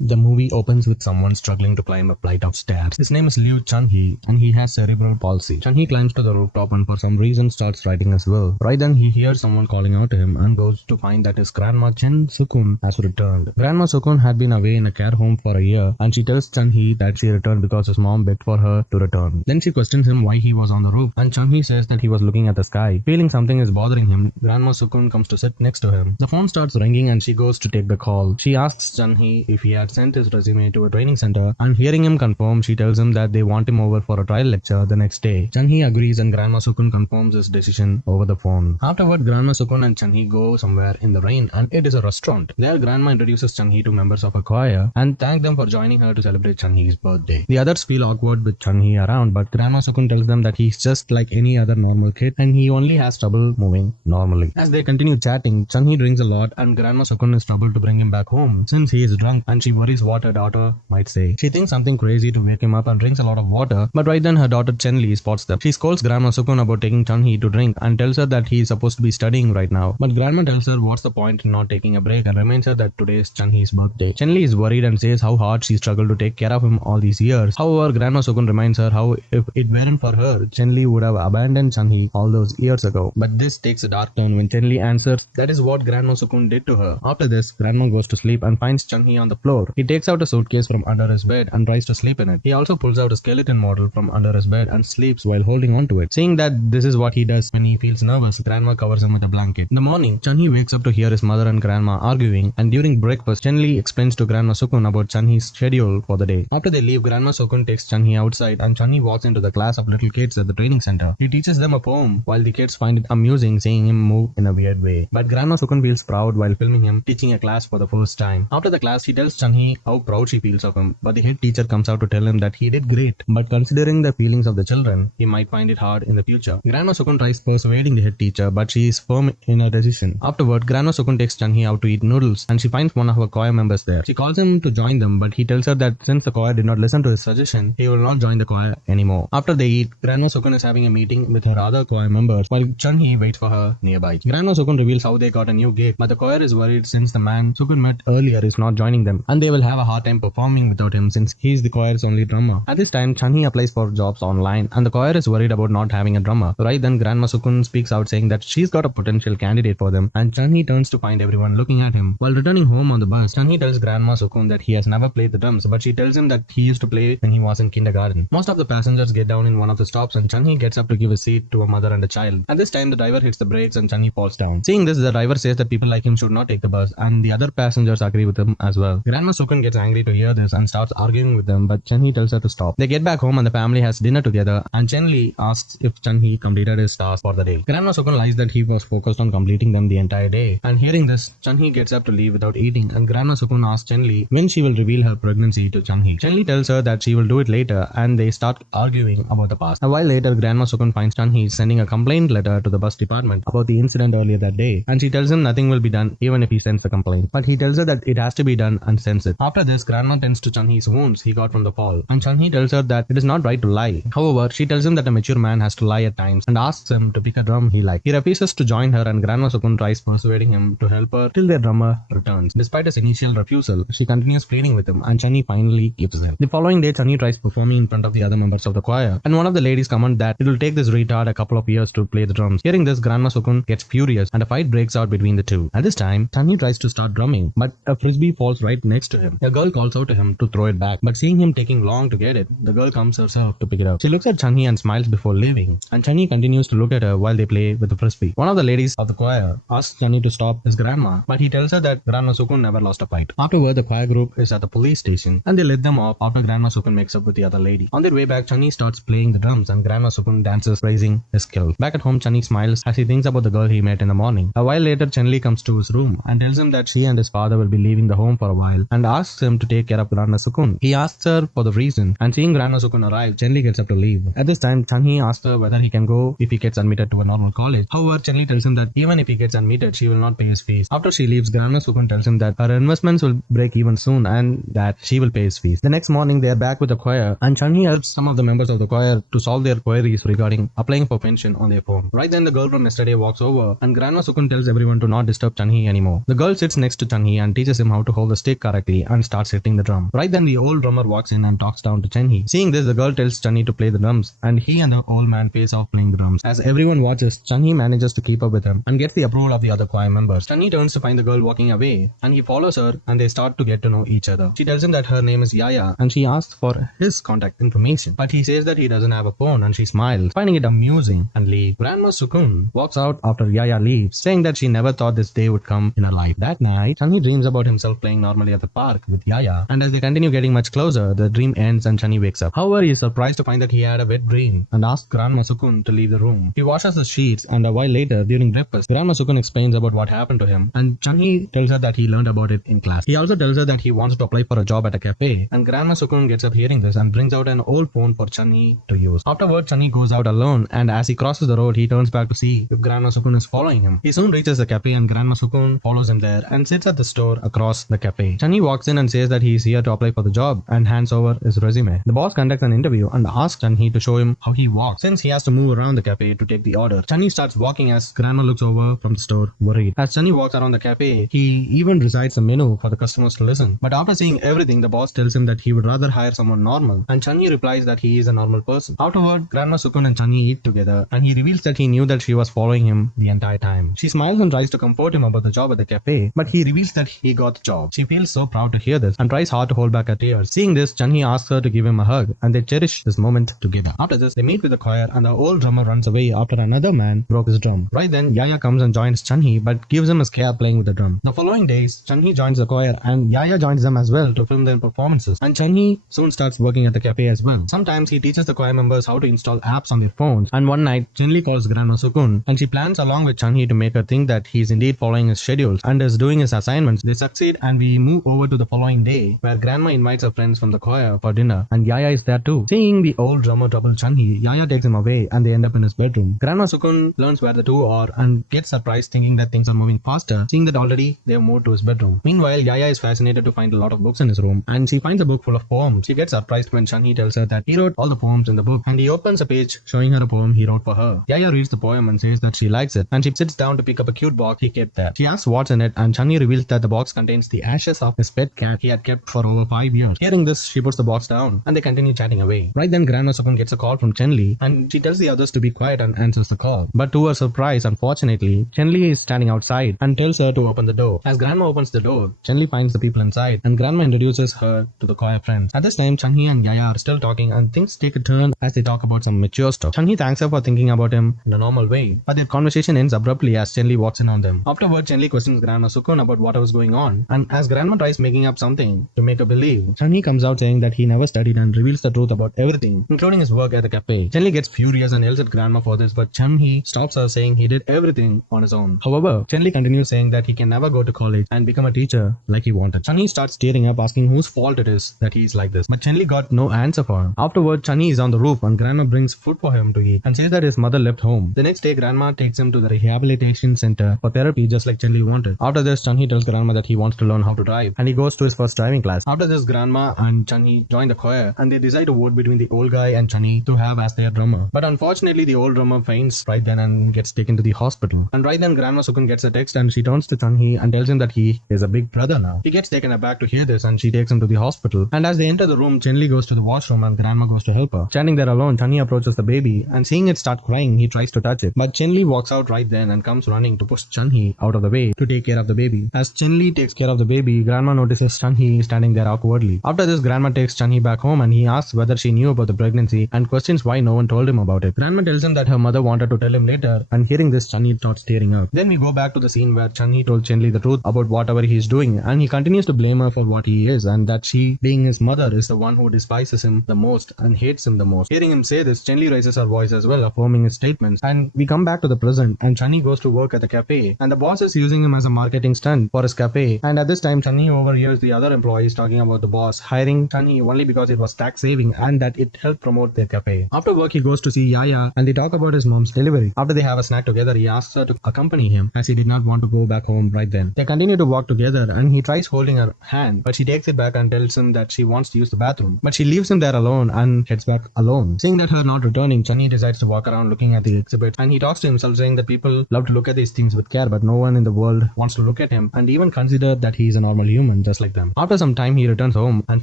The movie opens with someone struggling to climb a flight of stairs. His name is Liu Chun-hee and he has cerebral palsy. Chun-hee climbs to the rooftop and for some reason starts writing his will. Right then he hears someone calling out to him and goes to find that his grandma Chen Sukun has returned. Grandma Sukun had been away in a care home for a year and she tells Chun-hee that she returned because his mom begged for her to return. Then she questions him why he was on the roof and Chun-hee says that he was looking at the sky. Feeling something is bothering him, Grandma Sukun comes to sit next to him. The phone starts ringing and she goes to take the call. She asks Chun-hee if he had sent his resume to a training center and hearing him confirm, she tells him that they want him over for a trial lecture the next day. Chun-hee agrees and Grandma Sukun confirms his decision over the phone. Afterward, Grandma Sukun and Chun-hee go somewhere in the rain and it is a restaurant. There, Grandma introduces Chun-hee to members of a choir and thank them for joining her to celebrate Chun-hee's birthday. The others feel awkward with Chun-hee around, but Grandma Sukun tells them that he's just like any other normal kid and he only has trouble moving normally. As they continue chatting, Chun-hee drinks a lot and Grandma Sukun is troubled to bring him back home since he is drunk and she worries what her daughter might say. She thinks something crazy to wake him up and drinks a lot of water, but right then her daughter Chen-Li spots them. She scolds Grandma Sukun about taking Chun-hee to drink and tells her that he is supposed to be studying right now. But Grandma tells her what's the point in not taking a break and reminds her that today is Chun-hee's birthday. Chen-Li is worried and says how hard she struggled to take care of him all these years. However, Grandma Sukun reminds her how if it weren't for her, Chen-Li would have abandoned Chun-hee all those years ago. But this takes a dark turn when Chen-Li answers that is what Grandma Sukun did to her. After this, Grandma goes to sleep and finds Chun-hee on the floor. He takes out a suitcase from under his bed and tries to sleep in it. He also pulls out a skeleton model from under his bed and sleeps while holding on to it. Seeing that this is what he does when he feels nervous, Grandma covers him with a blanket. In the morning, Chun-hee wakes up to hear his mother and Grandma arguing, and during breakfast, Chen-Li explains to Grandma Sukun about Chun-hee's schedule for the day. After they leave, Grandma Sukun takes Chun-hee outside and Chun-hee walks into the class of little kids at the training center. He teaches them a poem while the kids find it amusing seeing him move in a weird way. But Grandma Sukun feels proud while filming him teaching a class for the first time. After the class, she tells Chun-hee how proud she feels of him, but the head teacher comes out to tell him that he did great, but considering the feelings of the children, he might find it hard in the future. Grandma Sukun tries persuading the head teacher, but she is firm in her decision. Afterward, Grandma Sukun takes Chun-hee out to eat noodles, and she finds one of her choir members there. She calls him to join them, but he tells her that since the choir did not listen to his suggestion, he will not join the choir anymore. After they eat, Grandma Sukun is having a meeting with her other choir members, while Chun-hee waits for her nearby. Grandma Sukun reveals how they got a new gate, but the choir is worried since the man Sukun met earlier is not joining them, and they will have a hard time performing without him since he is the choir's only drummer. At this time, Chun-hee applies for jobs online, and the choir is worried about not having a drummer. Right then, Grandma Sukun speaks out saying that she's got a potential candidate for them, and Chun-hee turns to find everyone looking at him. While returning home on the bus, Chun-hee tells Grandma Sukun that he has never played the drums, but she tells him that he used to play when he was in kindergarten. Most of the passengers get down in one of the stops, and Chun-hee gets up to give a seat to a mother and a child. At this time, the driver hits the brakes and Chun-hee falls down. Seeing this, the driver says that people like him should not take the bus, and the other passengers agree with him as well. Grandma Sukun gets angry to hear this and starts arguing with them, but Chun-hee tells her to stop. They get back home and the family has dinner together, and Chen-Li asks if Chun-hee completed his task for the day. Grandma Sukun lies that he was focused on completing them the entire day, and hearing this, Chun-hee gets up to leave without eating, and Grandma Sukun asks Chen-Li when she will reveal her pregnancy to Chun-hee. Chen-Li tells her that she will do it later, and they start arguing about the past. A while later, Grandma Sukun finds Chun-hee sending a complaint letter to the bus department about the incident earlier that day, and she tells him nothing will be done even if he sends a complaint, but he tells her that it has to be done and sends it. After this, Grandma tends to Chun-hee's wounds he got from the fall, and Chun-hee tells her that it is not right to lie. However, she tells him that a mature man has to lie at times and asks him to pick a drum he likes. He refuses to join her, and Grandma Sukun tries persuading him to help her till their drummer returns. Despite his initial refusal, she continues pleading with him, and Chun-hee finally gives in. The following day, Chun-hee tries performing in front of the other members of the choir, and one of the ladies comments that it will take this retard a couple of years to play the drums. Hearing this, Grandma Sukun gets furious, and a fight breaks out between the two. At this time, Chun-hee tries to start drumming, but a frisbee falls right next to him. A girl calls out to him to throw it back, but seeing him taking long to get it, the girl comes herself to pick it up. She looks at Chun-hee and smiles before leaving, and Chun-hee continues to look at her while they play with the frisbee. One of the ladies of the choir asks Chun-hee to stop his grandma, but he tells her that Grandma Sukun never lost a fight. Afterward, the choir group is at the police station, and they let them off after Grandma Sukun makes up with the other lady. On their way back, Chun-hee starts playing the drums, and Grandma Sukun dances, praising his skill. Back at home, Chun-hee smiles as he thinks about the girl he met in the morning. A while later, Chen-Li comes to his room and tells him that she and his father will be leaving the home for a while, and asks him to take care of Grandma Sukun. He asks her for the reason, and seeing Grandma Sukun arrive, Chen-Li gets up to leave. At this time, Chun-hee asks her whether he can go if he gets admitted to a normal college. However, Chen-Li tells him that even if he gets admitted, she will not pay his fees. After she leaves, Grandma Sukun tells him that her investments will break even soon and that she will pay his fees. The next morning, they are back with the choir, and Chun-hee helps some of the members of the choir to solve their queries regarding applying for pension on their phone. Right then, the girl from yesterday walks over, and Grandma Sukun tells everyone to not disturb Chun-hee anymore. The girl sits next to Chun-hee and teaches him how to hold the stick correctly. happy and starts hitting the drum. Right then, the old drummer walks in and talks down to Chen-Hee. Seeing this, the girl tells Chen-Hee to play the drums, and he and the old man face off playing the drums. As everyone watches, Chen-Hee manages to keep up with him and gets the approval of the other choir members. Chen-Hee turns to find the girl walking away, and he follows her, and they start to get to know each other. She tells him that her name is Yaya, and she asks for his contact information, but he says that he doesn't have a phone, and she smiles, finding it amusing, and leaves. Grandma Sukun walks out after Yaya leaves, saying that she never thought this day would come in her life. That night, Chen-Hee dreams about himself playing normally at the park with Yaya, and as they continue getting much closer, the dream ends and Chen-Hee wakes up. However, he is surprised to find that he had a wet dream and asks Grandma Sukun to leave the room. He washes the sheets, and a while later, during breakfast, Grandma Sukun explains about what happened to him, and Chen-Hee tells her that he learned about it in class. He also tells her that he wants to apply for a job at a cafe, and Grandma Sukun gets up hearing this and brings out an old phone for Chen-Hee to use. Afterward, Chen-Hee goes out alone, and as he crosses the road, he turns back to see if Grandma Sukun is following him. He soon reaches the cafe, and Grandma Sukun follows him there and sits at the store across the cafe. Chen-Hee walks in and says that he is here to apply for the job and hands over his resume. The boss conducts an interview and asks Chen-Hee to show him how he walks, since he has to move around the cafe to take the order. Chen-Hee starts walking as Grandma looks over from the store, worried. As Chen-Hee walks around the cafe, he even recites a menu for the customers to listen. But after seeing everything, the boss tells him that he would rather hire someone normal, and Chen-Hee replies that he is a normal person. Afterward, Grandma Sukun and Chen-Hee eat together, and he reveals that he knew that she was following him the entire time. She smiles and tries to comfort him about the job at the cafe, but he reveals that he got the job. She feels so proud to hear this and tries hard to hold back her tears. Seeing this, Chen-Hee asks her to give him a hug, and they cherish this moment together. After this, they meet with the choir, and the old drummer runs away after another man broke his drum. Right then, Yaya comes and joins Chen-Hee, but gives him a scare playing with the drum. The following days, Chen-Hee joins the choir, and Yaya joins them as well to film their performances. And Chen-Hee soon starts working at the cafe as well. Sometimes he teaches the choir members how to install apps on their phones, and one night, Chen-Hee calls Grandma Sukun, and she plans along with Chen-Hee to make her think that he is indeed following his schedules and is doing his assignments. They succeed, and we move over to the following day, where Grandma invites her friends from the choir for dinner, and Yaya is there too. Seeing the old drummer trouble Chen-Hee, Yaya takes him away, and they end up in his bedroom. Grandma Sukun learns where the two are and gets surprised, thinking that things are moving faster, seeing that already they have moved to his bedroom. Meanwhile, Yaya is fascinated to find a lot of books in his room, and she finds a book full of poems. She gets surprised when Chen-Hee tells her that he wrote all the poems in the book, and he opens a page showing her a poem he wrote for her. Yaya reads the poem and says that she likes it, and she sits down to pick up a cute box he kept there. She asks what's in it, and Chen-Hee reveals that the box contains the ashes of his pet cat he had kept for over 5 years. Hearing this, she puts the box down, and they continue chatting away. Right then, Grandma Sukun gets a call from Chen-Li, and she tells the others to be quiet and answers the call. But to her surprise, unfortunately, Chen-Li is standing outside and tells her to open the door. As Grandma opens the door, Chen-Li finds the people inside, and Grandma introduces her to the choir friends. At this time, Chen-Hee and Yaya are still talking, and things take a turn as they talk about some mature stuff. Chen-Hee thanks her for thinking about him in a normal way, but their conversation ends abruptly as Chen-Li walks in on them. Afterward, Chen-Li questions Grandma Sukun about what was going on, and as Grandma tries making up something to make her believe, Chen-Hee comes out saying that he never studied and reveals the truth about everything, including his work at the cafe. Chen-Li gets furious and yells at Grandma for this, but Chen-Hee stops her, saying he did everything on his own. However, Chen-Li continues saying that he can never go to college and become a teacher like he wanted. Chen-Hee starts tearing up, asking whose fault it is that he is like this, but Chen-Li got no answer for him. Afterward, Chen-Hee is on the roof, and Grandma brings food for him to eat and says that his mother left home. The next day, Grandma takes him to the rehabilitation center for therapy, just like Chen-Li wanted. After this, Chen-Hee tells Grandma that he wants to learn how to drive, and he goes to his first driving class. After this, Grandma and Chen-Hee join the choir, and they decide to vote between the old guy and Chen-Hee to have as their drummer. But unfortunately, the old drummer faints right then and gets taken to the hospital. And right then, Grandma Sukun gets a text, and she turns to Chen-Hee and tells him that he is a big brother now. He gets taken aback to hear this, and she takes him to the hospital. And as they enter the room, Chen-Li goes to the washroom, and Grandma goes to help her. Standing there alone, Chen-Hee approaches the baby, and seeing it start crying, he tries to touch it. But Chen-Li walks out right then and comes running to push Chen-Hee out of the way to take care of the baby. As Chen-Li takes care of the baby, Grandma notices Chen-Hee standing there awkwardly. After this, Grandma takes Chen-Hee back home, and he asks whether she knew about the pregnancy and questions why no one told him about it. Grandma tells him that her mother wanted to tell him later, and hearing this, Chen-Hee starts tearing up. Then we go back to the scene where Chen-Hee told Chen-Li the truth about whatever he is doing, and he continues to blame her for what he is, and that she, being his mother, is the one who despises him the most and hates him the most. Hearing him say this, Chen-Li raises her voice as well, affirming his statements. And we come back to the present, and Chen-Hee goes to work at the cafe, and the boss is using him as a marketing stunt for his cafe. And at this time, Chen-Hee overhears the other employees talking about the boss hiring Chen-Hee only because it was tax saving and that it helped promote their cafe. After work, he goes to see Yaya, and they talk about his mom's delivery. After they have a snack together, he asks her to accompany him, as he did not want to go back home right then. They continue to walk together, and he tries holding her hand, but she takes it back and tells him that she wants to use the bathroom. But she leaves him there alone and heads back alone. Seeing that her not returning, Chen-Hee decides to walk around looking at the exhibit, and he talks to himself, saying that people love to look at these things with care, but no one in the world wants to look at him and even consider that he is a normal human. human just like them. After some time, he returns home and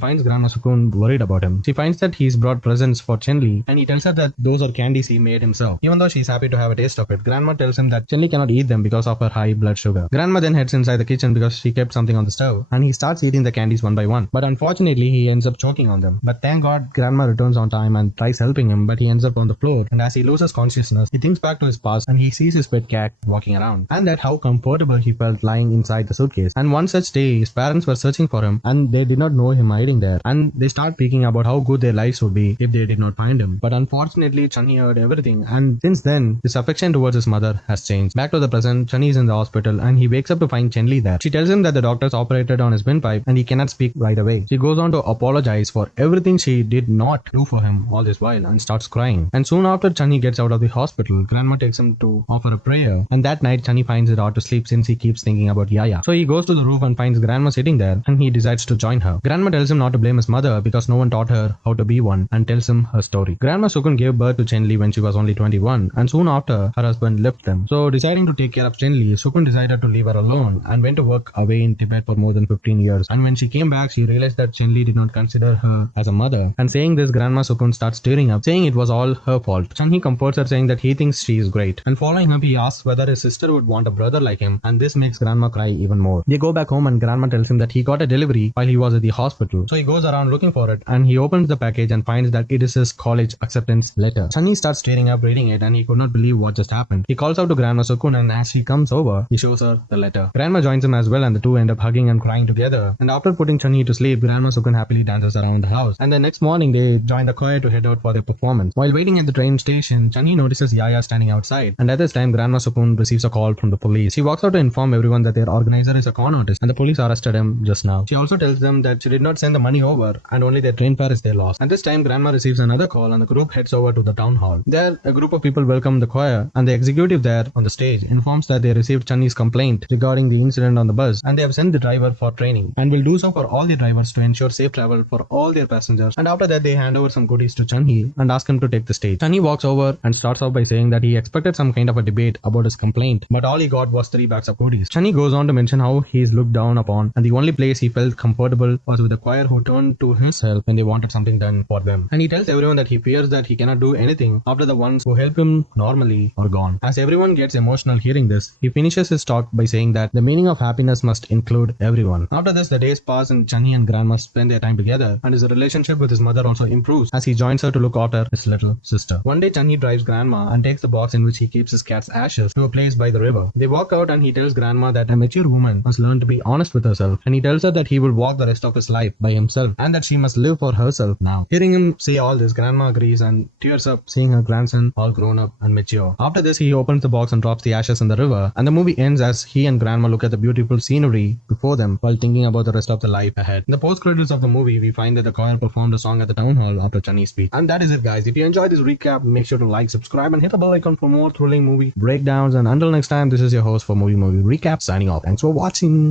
finds Grandma Sukun worried about him. She finds that he's brought presents for Chenli and he tells her that those are candies he made himself. Even though she's happy to have a taste of it, Grandma tells him that Chenli cannot eat them because of her high blood sugar. Grandma then heads inside the kitchen because she kept something on the stove and he starts eating the candies one by one. But unfortunately, he ends up choking on them. But thank God, Grandma returns on time and tries helping him, but he ends up on the floor. And as he loses consciousness, he thinks back to his past and he sees his pet cat walking around. And that how comfortable he felt lying inside the suitcase. And one such day, his parents were searching for him and they did not know him hiding there. And they start speaking about how good their lives would be if they did not find him. But unfortunately, Chani heard everything. And since then, his affection towards his mother has changed. Back to the present, Chani is in the hospital and he wakes up to find Chenli there. She tells him that the doctors operated on his windpipe and he cannot speak right away. She goes on to apologize for everything she did not do for him all this while and starts crying. And soon after Chani gets out of the hospital, Grandma takes him to offer a prayer. And that night, Chani finds it hard to sleep since he keeps thinking about Yaya. So he goes to the roof and finds Grandma sitting there and he decides to join her. Grandma tells him not to blame his mother because no one taught her how to be one and tells him her story. Grandma Sukun gave birth to Chenli when she was only 21 and soon after her husband left them. So deciding to take care of Chenli, Sukun decided to leave her alone and went to work away in Tibet for more than 15 years. And when she came back, she realized that Chenli did not consider her as a mother. And saying this, Grandma Sukun starts tearing up, saying it was all her fault. Chanhi comforts her saying that he thinks she is great. And following up, he asks whether his sister would want a brother like him, and this makes Grandma cry even more. They go back home and Grandma tells him that he got a delivery while he was at the hospital. So he goes around looking for it and he opens the package and finds that it is his college acceptance letter. Chanhi starts tearing up reading it and he could not believe what just happened. He calls out to Grandma Sukun and as she comes over, he shows her the letter. Grandma joins him as well and the two end up hugging and crying together. And after putting Chanhi to sleep, Grandma Sukun happily dances around the house. And the next morning, they join the choir to head out for their performance. While waiting at the train station, Chanhi notices Yaya standing outside. And at this time, Grandma Sukun receives a call from the police. She walks out to inform everyone that their organizer is a con artist and the police arrested him just now. She also tells them that she did not send the money over and only their train fare is their loss. At this time, Grandma receives another call and the group heads over to the town hall. There, a group of people welcome the choir and the executive there on the stage informs that they received Chanhi's complaint regarding the incident on the bus and they have sent the driver for training and will do so for all the drivers to ensure safe travel for all their passengers. And after that, they hand over some goodies to Chanhi and ask him to take the stage. Chanhi walks over and starts off by saying that he expected some kind of a debate about his complaint, but all he got was 3 bags of goodies. Chanhi goes on to mention how he is looked down upon and the only place he felt comfortable was with the choir who turned to his help when they wanted something done for them. And he tells everyone that he fears that he cannot do anything after the ones who help him normally are gone. As everyone gets emotional hearing this, he finishes his talk by saying that the meaning of happiness must include everyone. After this, the days pass and Chanhi and Grandma spend their time together and his relationship with his mother also improves as he joins her to look after his little sister. One day, Chanhi drives Grandma and takes the box in which he keeps his cat's ashes to a place by the river. They walk out and he tells Grandma that a mature woman must learn to be honest with herself and he tells her that he will walk the rest of his life by himself and that she must live for herself now. Hearing him say all this, Grandma agrees and tears up seeing her grandson all grown up and mature. After this, he opens the box and drops the ashes in the river and the movie ends as he and Grandma look at the beautiful scenery before them while thinking about the rest of the life ahead. In the post credits of the movie, we find that the choir performed a song at the town hall after Chanhi's speech. And that is it, guys. If you enjoyed this recap, make sure to like, subscribe and hit the bell icon for more thrilling movie breakdowns. And until next time, this is your host for Movie Recap signing off. Thanks for watching.